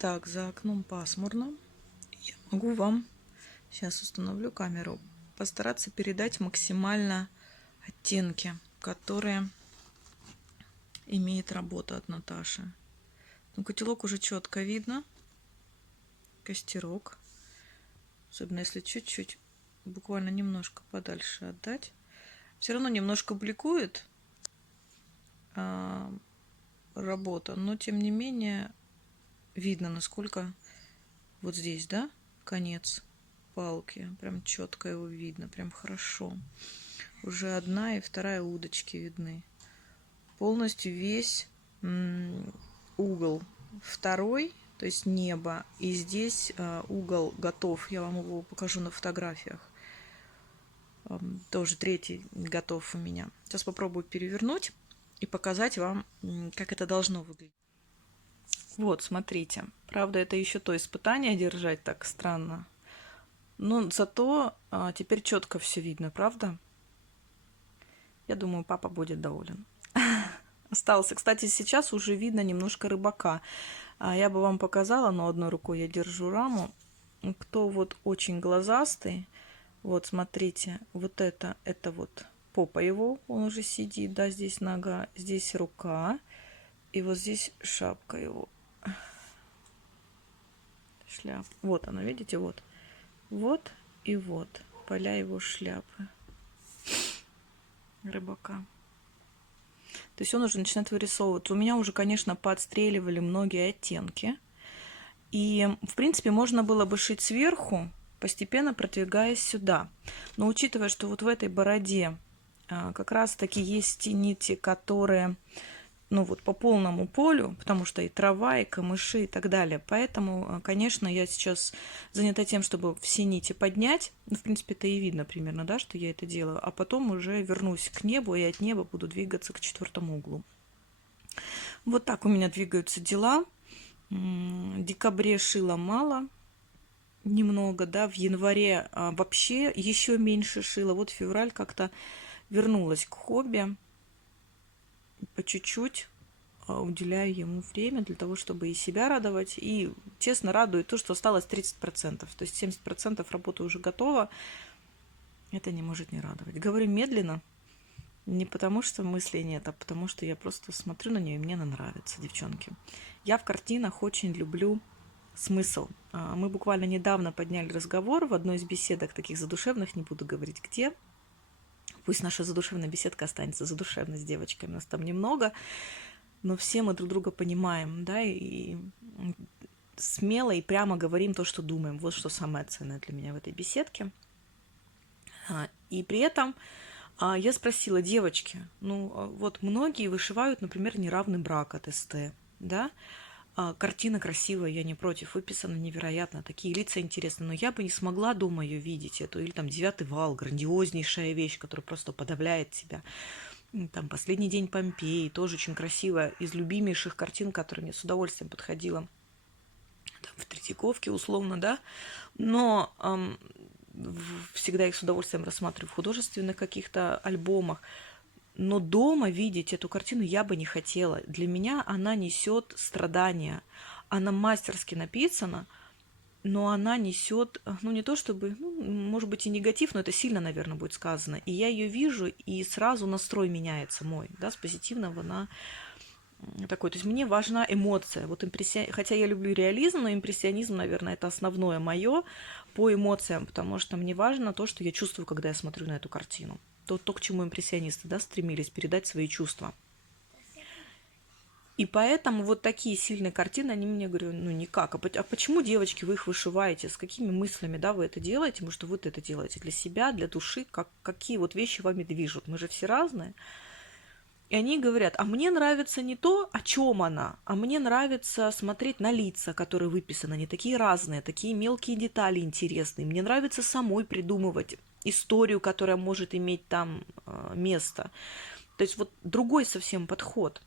Так, за окном пасмурно. Я могу вам, сейчас установлю камеру, постараться передать максимально оттенки, которые имеет работа от Наташи. Ну, котелок уже четко видно. Костерок. Особенно если чуть-чуть, буквально немножко подальше отдать. Все равно немножко бликует работа, но тем не менее видно, насколько вот здесь, да, конец палки. Прям четко его видно, прям хорошо. Уже одна и вторая удочки видны. Полностью весь угол второй, то есть небо, и здесь угол готов. Я вам его покажу на фотографиях. Тоже третий готов у меня. Сейчас попробую перевернуть и показать вам, как это должно выглядеть. Вот, смотрите. Правда, это еще то испытание держать так странно. Но зато теперь четко все видно, правда? Я думаю, папа будет доволен. Остался. Кстати, сейчас уже видно немножко рыбака. Я бы вам показала, но одной рукой я держу раму. Кто вот очень глазастый, вот смотрите, вот это вот попа его, он уже сидит, да, здесь нога, здесь рука, и вот здесь шапка его. Шляп. Вот она, видите, вот. Вот и вот поля его шляпы. Рыбака. То есть он уже начинает вырисовывать. У меня уже, конечно, подстреливали многие оттенки. И, в принципе, можно было бы шить сверху, постепенно продвигаясь сюда. Но учитывая, что вот в этой бороде как раз-таки есть те нити, которые, ну вот по полному полю, потому что и трава, и камыши, и так далее. Поэтому, конечно, я сейчас занята тем, чтобы все нити поднять. Ну, в принципе, это и видно примерно, да, что я это делаю. А потом уже вернусь к небу, и от неба буду двигаться к четвертому углу. Вот так у меня двигаются дела. В декабре шила мало, немного, да, в январе вообще еще меньше шила. Вот февраль как-то вернулась к хобби, по чуть-чуть уделяю ему время для того, чтобы и себя радовать, и, честно, радует то, что осталось 30%. То есть 70% работы уже готова. Это не может не радовать. Говорю медленно, не потому что мыслей нет, а потому что я просто смотрю на нее, и мне она нравится, девчонки. Я в картинах очень люблю смысл. Мы буквально недавно подняли разговор в одной из беседок, таких задушевных, не буду говорить где. Пусть наша задушевная беседка останется задушевной с девочками, нас там немного, но все мы друг друга понимаем, да, и смело и прямо говорим то, что думаем. Вот что самое ценное для меня в этой беседке. И при этом я спросила: девочки, ну вот многие вышивают, например, неравный брак от СТ, да, картина красивая, я не против, выписана невероятно, такие лица интересные, но я бы не смогла дома ее видеть, эту, или там «Девятый вал», грандиознейшая вещь, которая просто подавляет тебя. Там «Последний день Помпеи», тоже очень красивая, из любимейших картин, которая мне с удовольствием подходила. Там, в Третьяковке, условно, да, но всегда их с удовольствием рассматриваю в художественных каких-то альбомах. Но дома видеть эту картину я бы не хотела. Для меня она несет страдания. Она мастерски написана, но она несет, ну не то чтобы, ну, может быть и негатив, но это сильно, наверное, будет сказано. И я ее вижу, и сразу настрой меняется мой, да, с позитивного на такой. То есть мне важна эмоция. Вот хотя я люблю реализм, но импрессионизм, наверное, это основное мое по эмоциям, потому что мне важно то, что я чувствую, когда я смотрю на эту картину. То к чему импрессионисты, да, стремились передать свои чувства. И поэтому вот такие сильные картины, они мне говорят, ну никак. А почему, девочки, вы их вышиваете? С какими мыслями, да, вы это делаете? Потому что вы это делаете для себя, для души. Какие вот вещи вами движут? Мы же все разные. И они говорят: а мне нравится не то, о чем она, а мне нравится смотреть на лица, которые выписаны. Они такие разные, такие мелкие детали интересные. Мне нравится самой придумывать историю, которая может иметь там место. То есть вот другой совсем подход.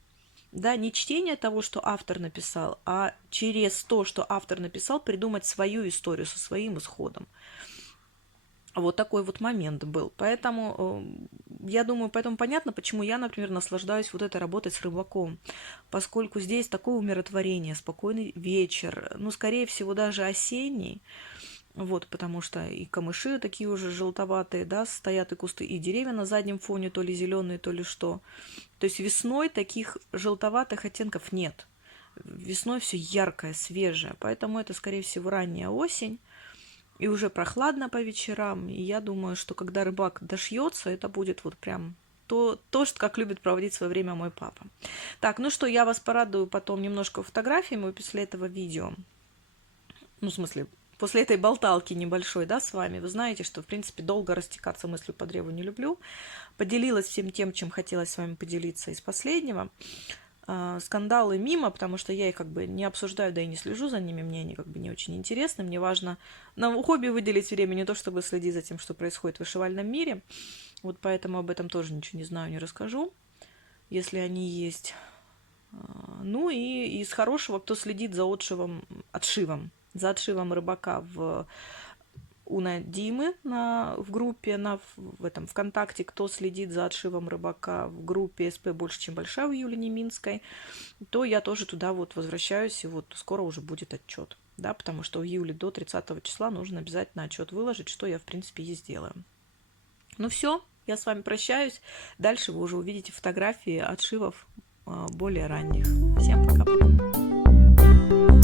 Да, не чтение того, что автор написал, а через то, что автор написал, придумать свою историю со своим исходом. Вот такой вот момент был. Поэтому, я думаю, поэтому понятно, почему я, например, наслаждаюсь вот этой работой с рыбаком, поскольку здесь такое умиротворение, спокойный вечер, ну, скорее всего, даже осенний, вот, потому что и камыши такие уже желтоватые, да, стоят и кусты, и деревья на заднем фоне то ли зеленые, то ли что. То есть весной таких желтоватых оттенков нет. Весной все яркое, свежее, поэтому это, скорее всего, ранняя осень, и уже прохладно по вечерам. И я думаю, что когда рыбак дошьется, это будет вот прям что как любит проводить свое время мой папа. Так, ну что, я вас порадую потом немножко фотографиями после этого видео. Ну, в смысле, после этой болталки небольшой, да, с вами. Вы знаете, что, в принципе, долго растекаться мыслью по древу не люблю. Поделилась всем тем, чем хотелось с вами поделиться из последнего. Скандалы мимо, потому что я их как бы не обсуждаю, да и не слежу за ними, мне они как бы не очень интересны. Мне важно на хобби выделить время, не то чтобы следить за тем, что происходит в вышивальном мире. Вот поэтому об этом тоже ничего не знаю, не расскажу, если они есть. Ну и из хорошего, кто следит за отшивом, за отшивом рыбака у Димы в группе, в этом ВКонтакте, кто следит за отшивом рыбака в группе СП «Больше, чем большая» у Юлии Неминской, то я тоже туда вот возвращаюсь, и вот скоро уже будет отчет, да, потому что в июле до 30 числа нужно обязательно отчет выложить, что я, в принципе, и сделаю. Ну все, я с вами прощаюсь. Дальше вы уже увидите фотографии отшивов более ранних. Всем пока-пока.